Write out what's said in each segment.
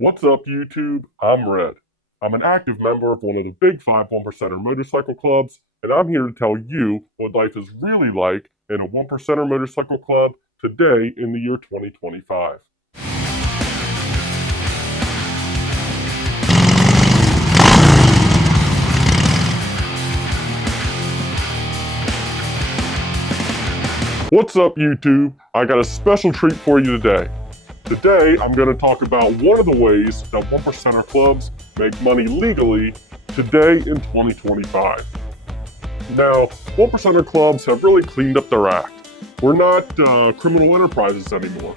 What's up, YouTube? I'm Red. I'm an active member of one of the big 5 1%er motorcycle clubs, and I'm here to tell you what life is really like in a 1%er motorcycle club today in the year 2025. What's up, YouTube? I got a special treat for you today. Today, I'm going to talk about one of the ways that 1%er clubs make money legally today in 2025. Now, 1%er clubs have really cleaned up their act. We're not criminal enterprises anymore.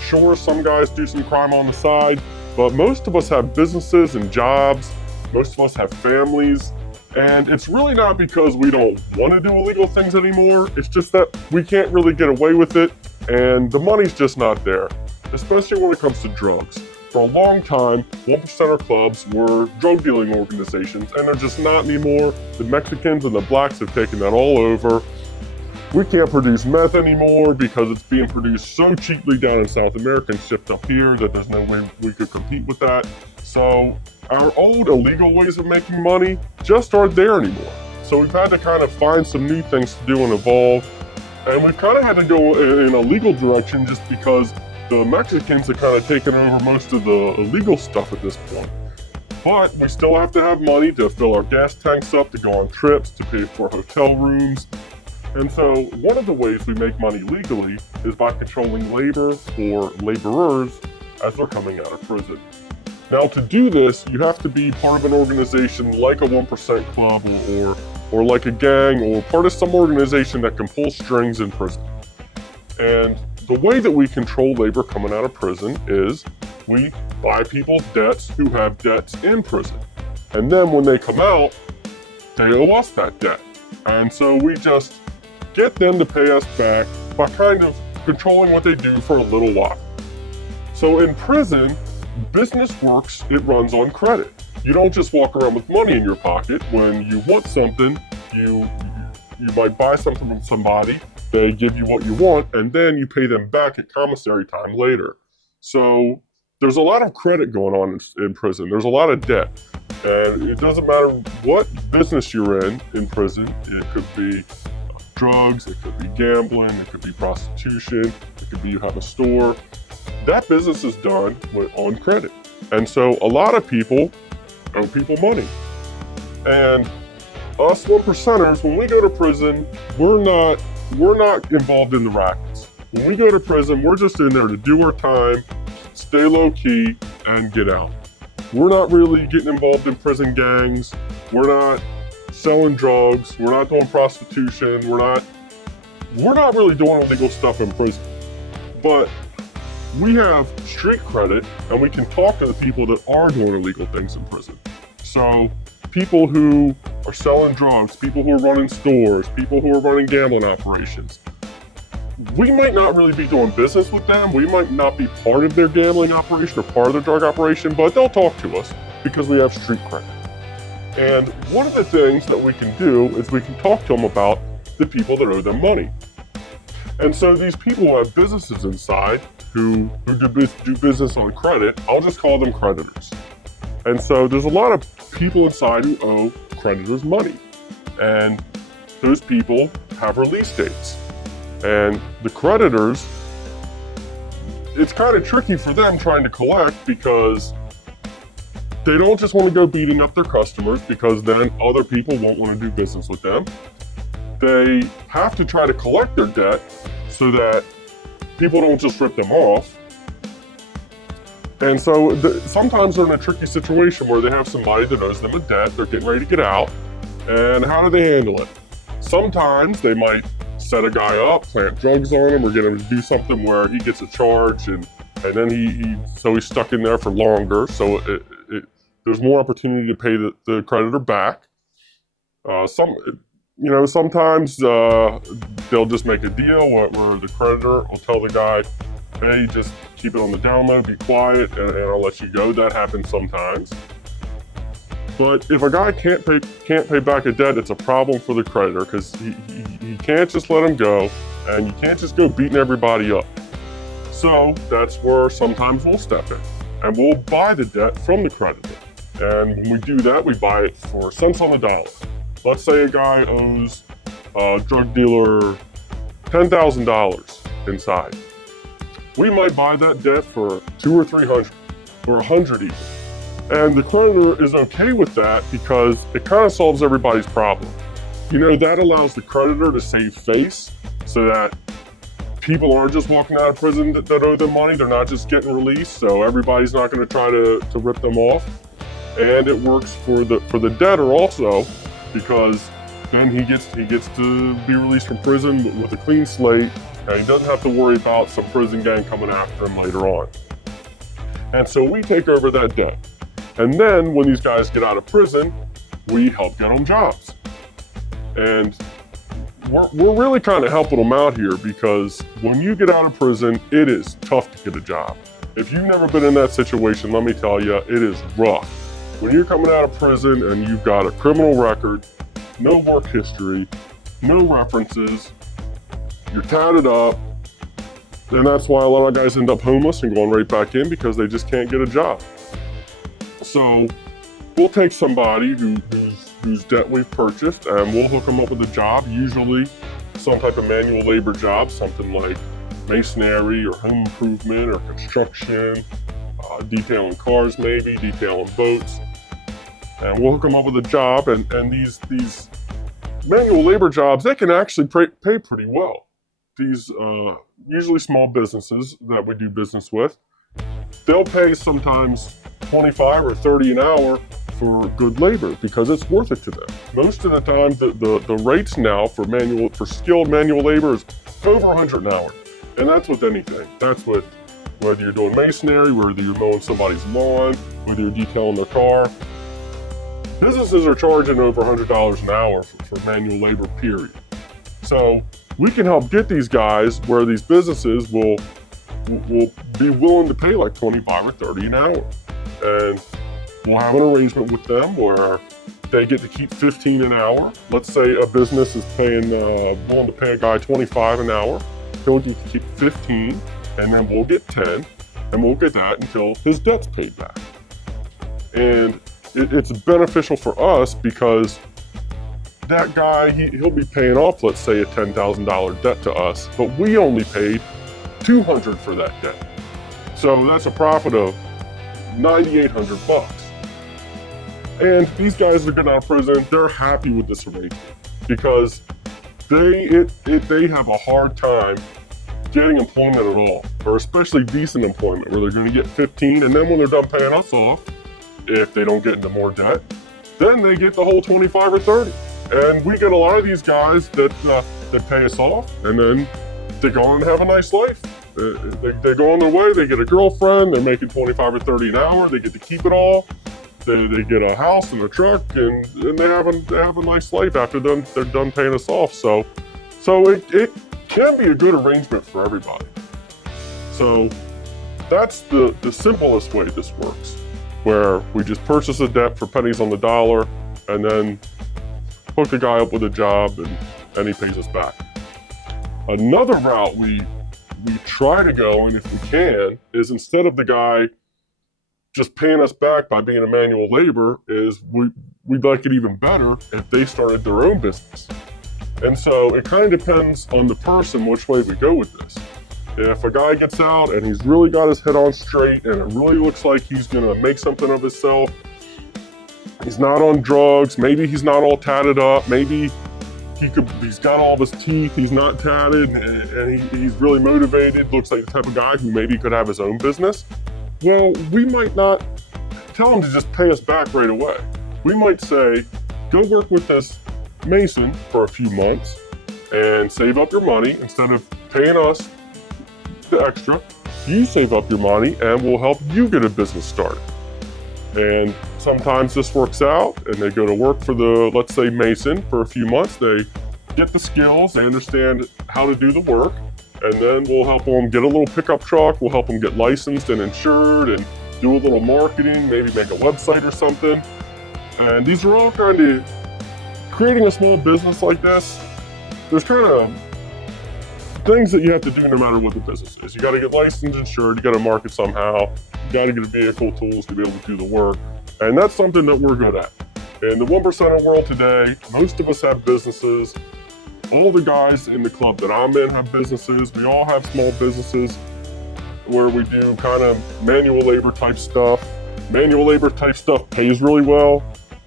Sure, some guys do some crime on the side, but most of us have businesses and jobs. Most of us have families. And it's really not because we don't want to do illegal things anymore. It's just that we can't really get away with it, and the money's just not there, especially when it comes to drugs. For a long time, 1%er clubs were drug dealing organizations, and they're just not anymore. The Mexicans and the blacks have taken that all over. We can't produce meth anymore because it's being produced so cheaply down in South America and shipped up here that there's no way we could compete with that. So our old illegal ways of making money just aren't there anymore. So we've had to kind of find some new things to do and evolve. And we've kind of had to go in a legal direction just because the Mexicans have kind of taken over most of the illegal stuff at this point. But we still have to have money to fill our gas tanks up, to go on trips, to pay for hotel rooms. And so one of the ways we make money legally is by controlling labor for laborers as they're coming out of prison. Now, to do this, you have to be part of an organization like a 1% club or like a gang or part of some organization that can pull strings in prison. And the way that we control labor coming out of prison is we buy people's debts who have debts in prison. And then when they come out, they owe us that debt. And so we just get them to pay us back by kind of controlling what they do for a little while. So in prison, business works, it runs on credit. You don't just walk around with money in your pocket. When you want something, you might buy something from somebody, they give you what you want, and then you pay them back at commissary time later. So there's a lot of credit going on in prison. There's a lot of debt. And it doesn't matter what business you're in prison. It could be drugs, it could be gambling, it could be prostitution, it could be you have a store. That business is done on credit. And so a lot of people owe people money. And us 1%ers, when we go to prison, we're not involved in the rackets. When we go to prison, we're just in there to do our time, stay low key, and get out. We're not really getting involved in prison gangs. We're not selling drugs. We're not doing prostitution. We're not really doing illegal stuff in prison. But we have street credit, and we can talk to the people that are doing illegal things in prison. So people who are selling drugs, people who are running stores, people who are running gambling operations, we might not really be doing business with them. We might not be part of their gambling operation or part of their drug operation, but they'll talk to us because we have street credit. And one of the things that we can do is we can talk to them about the people that owe them money. And so these people who have businesses inside who do business on credit, I'll just call them creditors. And so there's a lot of people inside who owe creditors money. And those people have release dates. And the creditors, it's kind of tricky for them trying to collect because they don't just want to go beating up their customers because then other people won't want to do business with them. They have to try to collect their debt so that people don't just rip them off. And so sometimes they're in a tricky situation where they have somebody that owes them a debt, they're getting ready to get out, and how do they handle it? Sometimes they might set a guy up, plant drugs on him, or get him to do something where he gets a charge and then he's stuck in there for longer. So there's more opportunity to pay the creditor back. Sometimes they'll just make a deal where the creditor will tell the guy, hey, just keep it on the down low, be quiet, and I'll let you go. That happens sometimes. But if a guy can't pay back a debt, it's a problem for the creditor because he can't just let him go, and you can't just go beating everybody up. So that's where sometimes we'll step in. and we'll buy the debt from the creditor. And when we do that, we buy it for cents on the dollar. Let's say a guy owes a drug dealer $10,000 inside. We might buy that debt for $200 or $300 or $100 even. And the creditor is okay with that because it kind of solves everybody's problem. You know, that allows the creditor to save face so that people aren't just walking out of prison that owe them money. They're not just getting released, so everybody's not going to try to rip them off. And it works for the debtor also, because then he gets to be released from prison with a clean slate, and he doesn't have to worry about some prison gang coming after him later on. And so we take over that debt. And then when these guys get out of prison, we help get them jobs. And we're really kind of helping them out here, because when you get out of prison, it is tough to get a job. If you've never been in that situation, let me tell you, it is rough. When you're coming out of prison and you've got a criminal record, no work history, no references, you're tatted up, and that's why a lot of guys end up homeless and going right back in, because they just can't get a job. So we'll take somebody whose debt we've purchased, and we'll hook them up with a job, usually some type of manual labor job, something like masonry or home improvement or construction, detailing cars maybe, detailing boats. And we'll hook them up with a job, and these manual labor jobs, they can actually pay pretty well. These usually small businesses that we do business with, they'll pay sometimes $25 or $30 an hour for good labor because it's worth it to them. Most of the time, the rates now for skilled manual labor is over $100 an hour, and that's with anything. That's with whether you're doing masonry, whether you're mowing somebody's lawn, whether you're detailing their car. Businesses are charging over $100 an hour for manual labor, period. So we can help get these guys where these businesses will be willing to pay like $25 or $30 an hour. And we'll have an arrangement with them where they get to keep $15 an hour. Let's say a business is willing to pay a guy $25 an hour. He'll get to keep 15, and then we'll get 10, and we'll get that until his debt's paid back. And it's beneficial for us because that guy, he'll be paying off, let's say, a $10,000 debt to us, but we only paid $200 for that debt. So that's a profit of $9,800. And these guys that get out of prison, they're happy with this arrangement because they have a hard time getting employment at all, or especially decent employment where they're going to get 15, and then when they're done paying us off, if they don't get into more debt, then they get the whole 25 or 30. And we get a lot of these guys that pay us off, and then they go on and have a nice life. They go on their way, they get a girlfriend, they're making 25 or 30 an hour, they get to keep it all. They get a house and a truck, and they have a nice life after they're done paying us off. So it can be a good arrangement for everybody. So that's the simplest way this works, where we just purchase a debt for pennies on the dollar and then hook the guy up with a job and he pays us back. Another route we try to go, and if we can, is instead of the guy just paying us back by being a manual labor, is we'd like it even better if they started their own business. And so it kind of depends on the person which way we go with this. If a guy gets out and he's really got his head on straight and it really looks like he's gonna make something of himself, he's not on drugs, maybe he's not all tatted up, maybe he's got all of his teeth, he's not tatted, and he's really motivated, looks like the type of guy who maybe could have his own business, well, we might not tell him to just pay us back right away. We might say, go work with this mason for a few months and save up your money. Instead of paying us the extra, you save up your money and we'll help you get a business started. And sometimes this works out and they go to work for the, let's say, mason for a few months. They get the skills, they understand how to do the work, and then we'll help them get a little pickup truck, we'll help them get licensed and insured and do a little marketing, maybe make a website or something. And these are all kind of, creating a small business like this, there's kind of things that you have to do no matter what the business is. You got to get licensed, insured, you got to market somehow, you got to get a vehicle, tools to be able to do the work. And that's something that we're good at. In the 1%er world today, most of us have businesses. All the guys in the club that I'm in have businesses. We all have small businesses where we do kind of manual labor type stuff. Manual labor type stuff pays really well.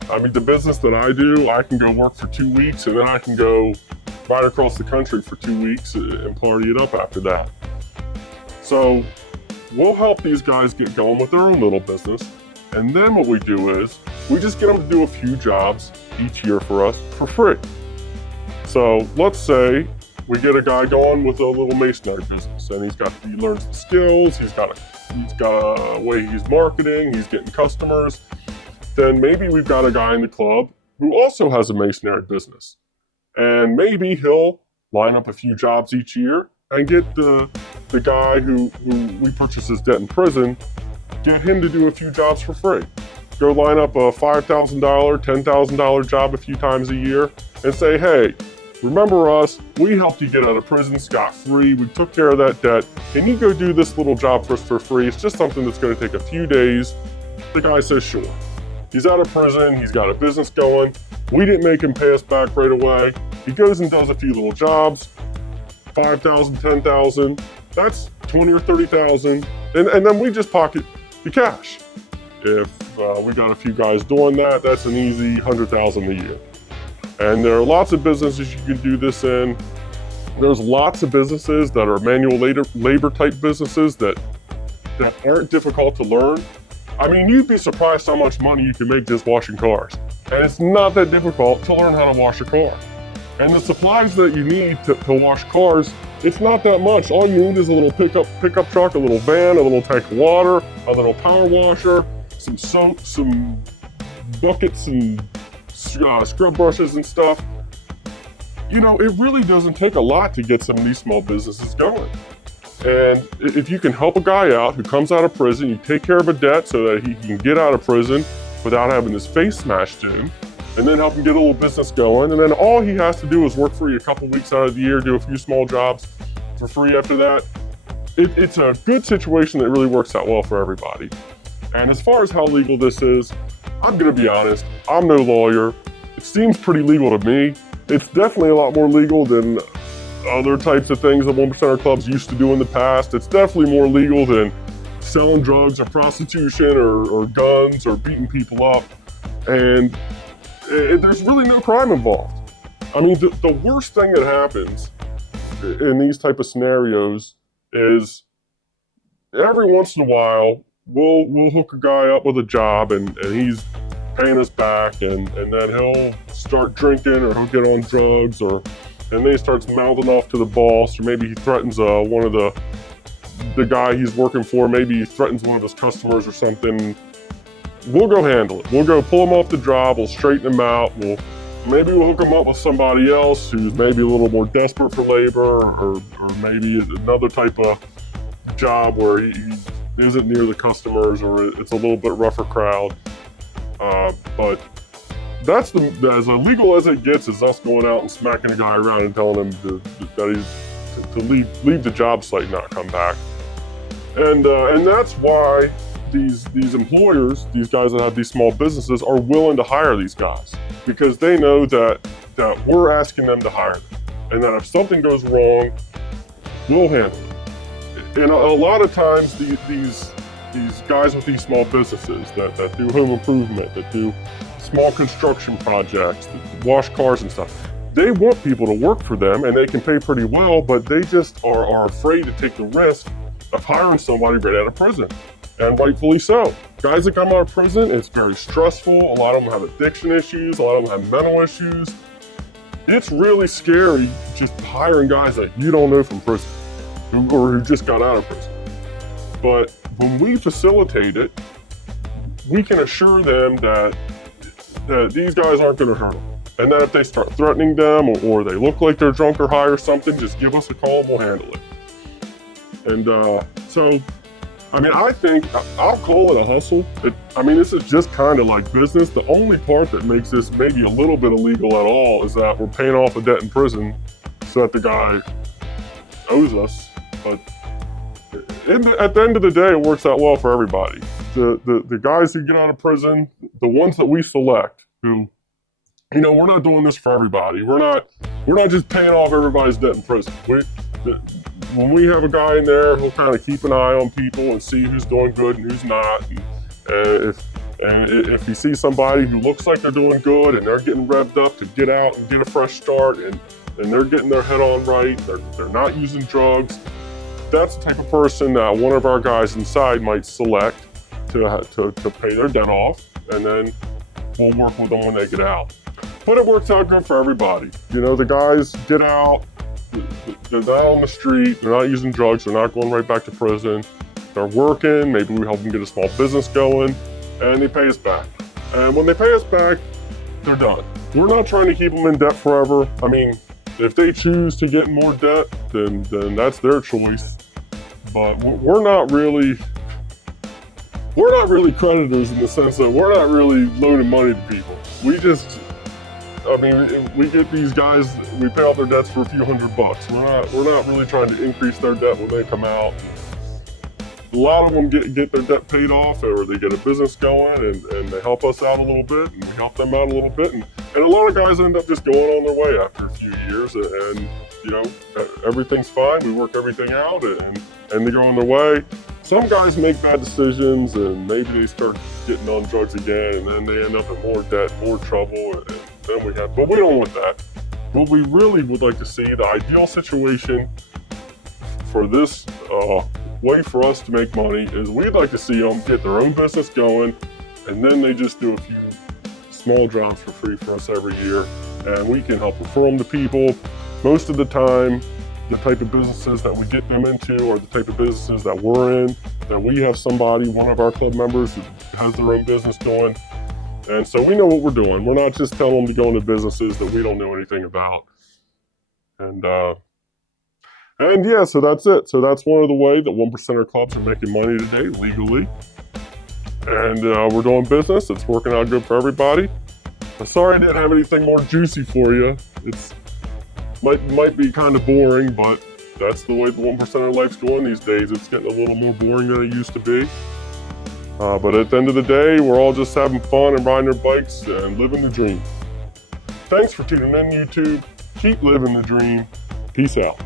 I mean, the business that I do, I can go work for 2 weeks and then I can go right across the country for 2 weeks and party it up after that. So we'll help these guys get going with their own little business. And then what we do is we just get them to do a few jobs each year for us for free. So let's say we get a guy going with a little masonry business and he learns the skills, he's got a way he's marketing, he's getting customers. Then maybe we've got a guy in the club who also has a masonry business. And maybe he'll line up a few jobs each year and get the guy who we purchase his debt in prison, get him to do a few jobs for free. Go line up a $5,000, $10,000 job a few times a year and say, hey, remember us, we helped you get out of prison scot-free, we took care of that debt, can you go do this little job for us for free? It's just something that's gonna take a few days. The guy says, sure. He's out of prison, he's got a business going, we didn't make him pay us back right away. He goes and does a few little jobs, $5,000, $10,000, that's $20,000 or $30,000, and then we just pocket the cash. If we got a few guys doing that, that's an easy $100,000 a year. And there are lots of businesses you can do this in. There's lots of businesses that are manual labor type businesses that aren't difficult to learn. I mean, you'd be surprised how much money you can make just washing cars. And it's not that difficult to learn how to wash a car. And the supplies that you need to wash cars, it's not that much. All you need is a little pickup truck, a little van, a little tank of water, a little power washer, some soap, some buckets and scrub brushes and stuff. You know, it really doesn't take a lot to get some of these small businesses going. And if you can help a guy out who comes out of prison, you take care of a debt so that he can get out of prison without having his face smashed in, and then help him get a little business going. And then all he has to do is work for you a couple weeks out of the year, do a few small jobs for free after that. It's a good situation that really works out well for everybody. And as far as how legal this is, I'm gonna be honest, I'm no lawyer. It seems pretty legal to me. It's definitely a lot more legal than other types of things that 1%er clubs used to do in the past. It's definitely more legal than selling drugs or prostitution or guns or beating people up. And there's really no crime involved. I mean, the worst thing that happens in these type of scenarios is every once in a while, we'll hook a guy up with a job and he's paying us back and then he'll start drinking or he'll get on drugs and then he starts mouthing off to the boss, or maybe he threatens one of the guy he's working for, maybe he threatens one of his customers or something. We'll go handle it. We'll go pull him off the job, we'll straighten him out, maybe we'll hook him up with somebody else who's maybe a little more desperate for labor or maybe another type of job where he isn't near the customers or it's a little bit rougher crowd. But that's as illegal as it gets is us going out and smacking a guy around and telling him that he's to leave the job site and not come back. And that's why these employers, these guys that have these small businesses, are willing to hire these guys because they know that we're asking them to hire them, and that if something goes wrong, we'll handle it. And a lot of times these guys with these small businesses that do home improvement, that do small construction projects, that wash cars and stuff, they want people to work for them and they can pay pretty well, but they just are afraid to take the risk of hiring somebody right out of prison. And rightfully so. Guys that come out of prison, it's very stressful. A lot of them have addiction issues. A lot of them have mental issues. It's really scary just hiring guys that you don't know from prison or who just got out of prison. But when we facilitate it, we can assure them that these guys aren't going to hurt them. And that if they start threatening them or they look like they're drunk or high or something, just give us a call and we'll handle it. And so, I mean, I think I'll call it a hustle. This is just kind of like business. The only part that makes this maybe a little bit illegal at all is that we're paying off a debt in prison so that the guy owes us, but at the end of the day, it works out well for everybody. The guys who get out of prison, the ones that we select, who, we're not doing this for everybody. We're not just paying off everybody's debt in prison. When we have a guy in there, he'll kind of keep an eye on people and see who's doing good and who's not. And if you see somebody who looks like they're doing good and they're getting revved up to get out and get a fresh start, and they're getting their head on right, they're not using drugs, that's the type of person that one of our guys inside might select to pay their debt off, and then we'll work with them when they get out. But it works out good for everybody. The guys get out, they're not on the street, they're not using drugs, they're not going right back to prison, they're working, maybe we help them get a small business going, and they pay us back. And when they pay us back, they're done. We're not trying to keep them in debt forever. I mean, if they choose to get more debt, then that's their choice. But we're not really creditors in the sense that we're not really loaning money to people. We get these guys, we pay off their debts for a few $100. We're not really trying to increase their debt when they come out. A lot of them get their debt paid off, or they get a business going, and they help us out a little bit, and we help them out a little bit, and a lot of guys end up just going on their way after a few years, and everything's fine. We work everything out, and they go on their way. Some guys make bad decisions, and maybe they start getting on drugs again, and then they end up in more debt, more trouble, and then but we don't want that. What we really would like to see, the ideal situation for this way for us to make money, is we'd like to see them get their own business going, and then they just do a few small jobs for free for us every year, and we can help refer them to people. Most of the time, the type of businesses that we get them into are the type of businesses that we're in, that we have somebody, one of our club members, who has their own business going. And so we know what we're doing. We're not just telling them to go into businesses that we don't know anything about. And yeah, so that's it. So that's one of the ways that 1%er clubs are making money today legally. And we're doing business. It's working out good for everybody. I'm sorry I didn't have anything more juicy for you. Might be kind of boring, but that's the way the 1%er life's going these days. It's getting a little more boring than it used to be. But at the end of the day, we're all just having fun and riding our bikes and living the dream. Thanks for tuning in, YouTube. Keep living the dream. Peace out.